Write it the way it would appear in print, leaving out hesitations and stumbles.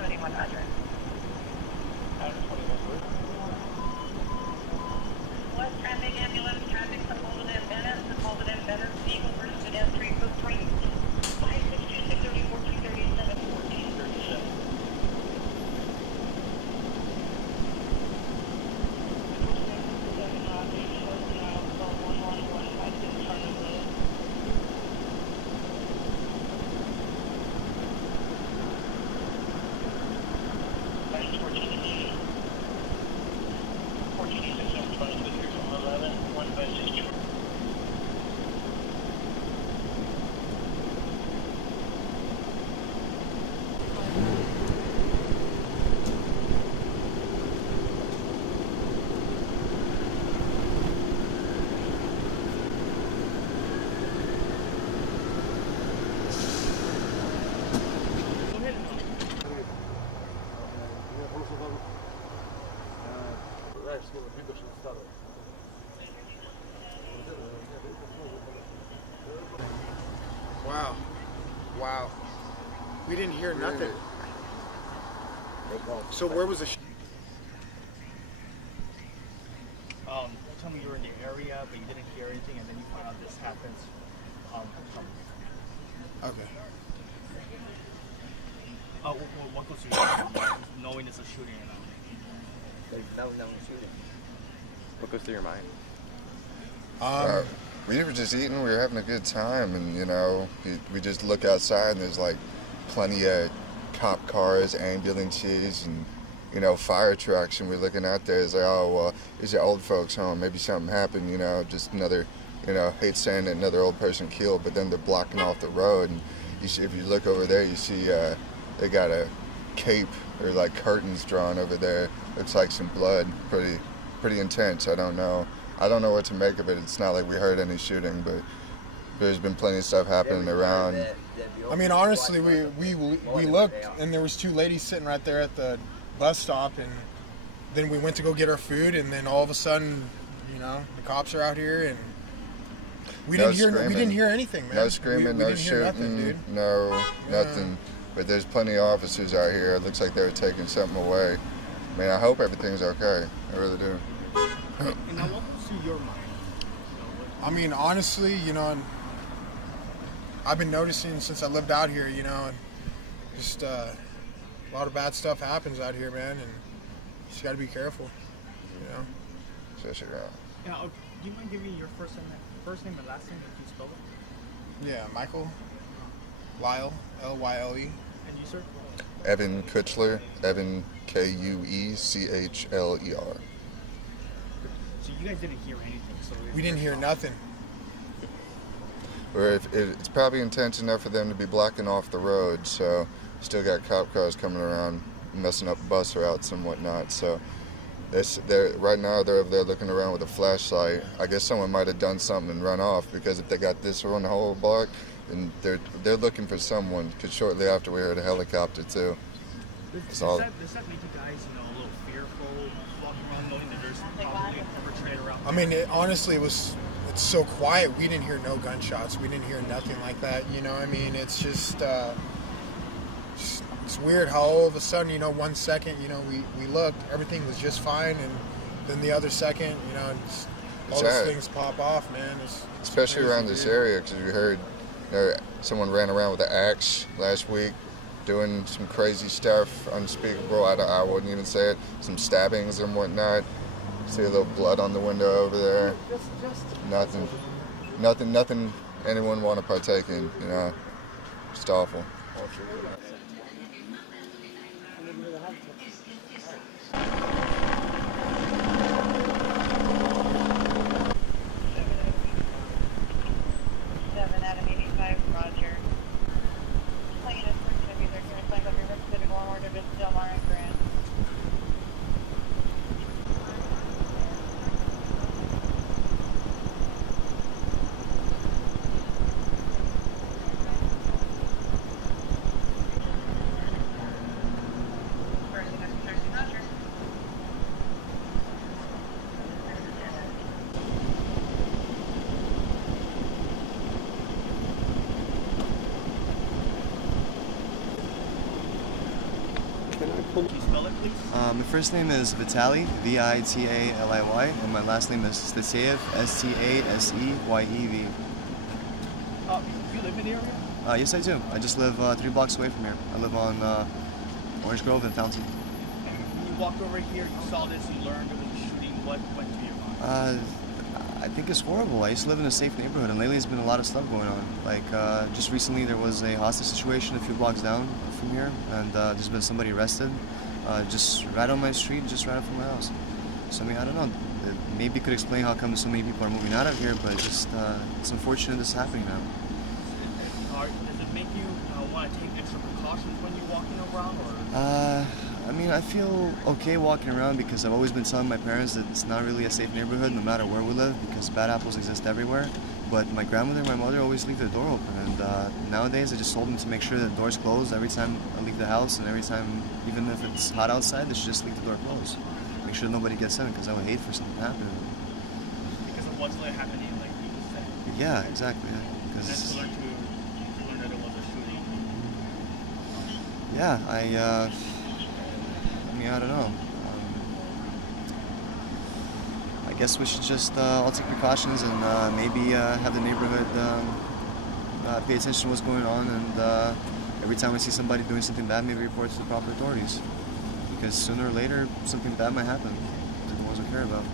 71 Roger. West traffic ambulance, traffic supposed in Venice, supposed in Venice, vehicle versus an M3 footprint, 5626 1437 1437. Wow. Wow. We didn't hear nothing. So where was the Tell me you were in the area, but you didn't hear anything, and then you found out this happens. Okay. What goes through your mind, knowing it's a shooting or not? No shooting. What goes through your mind? We were just eating, we were having a good time, and you know, we just look outside and there's like plenty of cop cars, ambulances, and you know, fire trucks, and we're looking out there. It's like, oh well, it's your old folks home. Maybe something happened, you know, just another, you know, hate saying that another old person killed, but then they're blocking off the road, and you see, if you look over there, you see they got a cape or like curtains drawn over there. Looks like some blood. Pretty intense. I don't know what to make of it. It's not like we heard any shooting, but there's been plenty of stuff happening around. I mean, honestly, we looked, and there was two ladies sitting right there at the bus stop, and then we went to go get our food, and then all of a sudden, you know, the cops are out here, and we didn't hear anything, man. No screaming, no shooting, nothing, dude. Nothing. But there's plenty of officers out here. It looks like they were taking something away. I mean, I hope everything's okay. I really do. And now what goes through your mind? I mean, honestly, you know, I've been noticing since I lived out here, you know, and just a lot of bad stuff happens out here, man, and you just got to be careful, you know. Especially around. Yeah, do you mind giving me your first name and last name? Can you spell it? Yeah, Michael Lyle, Lyle. And you, sir? Evan Kuchler, Evan Kuechler. So you guys didn't hear anything? So we didn't hear nothing. Or it's probably intense enough for them to be blocking off the road, so still got cop cars coming around, messing up bus routes and whatnot. So right now they're over there looking around with a flashlight. I guess someone might have done something and run off, because if they got this one whole block, and they're looking for someone. Because shortly after we heard a helicopter too. Does that make you guys, you know, a little fearful, walking around knowing that there's probably a perpetrator out there? I mean, honestly, it's so quiet. We didn't hear no gunshots. We didn't hear nothing like that. You know, I mean, it's just it's weird how all of a sudden, you know, 1 second, you know, we looked, everything was just fine, and then the other second, you know, all these things pop off, man. Especially around this area, because we heard, you know, someone ran around with an axe last week, doing some crazy stuff, unspeakable. I wouldn't even say it. Some stabbings and whatnot. See a little blood on the window over there. Nothing anyone want to partake in, you know. Just awful. Can you spell it, please? My first name is Vitali, Vitali, and my last name is Staseyev, Staseyev. You live in the area? Yes, I do. I just live 3 blocks away from here. I live on Orange Grove and Fountain. When you walked over here, you saw this, you learned there was a shooting. What went through your mind? I think it's horrible. I used to live in a safe neighborhood, and lately there's been a lot of stuff going on. Like, just recently there was a hostage situation a few blocks down from here, and there's been somebody arrested just right on my street, just right up from my house. So, I mean, I don't know. It maybe could explain how come so many people are moving out of here, but just, it's unfortunate this is happening now. Does it make you want to take extra precautions when you're walking around, or? I mean, I feel okay walking around because I've always been telling my parents that it's not really a safe neighborhood no matter where we live because bad apples exist everywhere. But my grandmother and my mother always leave their door open, and nowadays I just told them to make sure that the door's closed every time I leave the house, and every time, even if it's hot outside, they should just leave the door closed. Make sure nobody gets in because I would hate for something to happen to them. Because of what's happening, like you just said. Yeah, exactly. And then to learn that it was a shooting. Yeah, I mean, I don't know. I guess we should just all take precautions and maybe have the neighborhood pay attention to what's going on, and every time we see somebody doing something bad, maybe report to the proper authorities. Because sooner or later, something bad might happen that the ones we care about.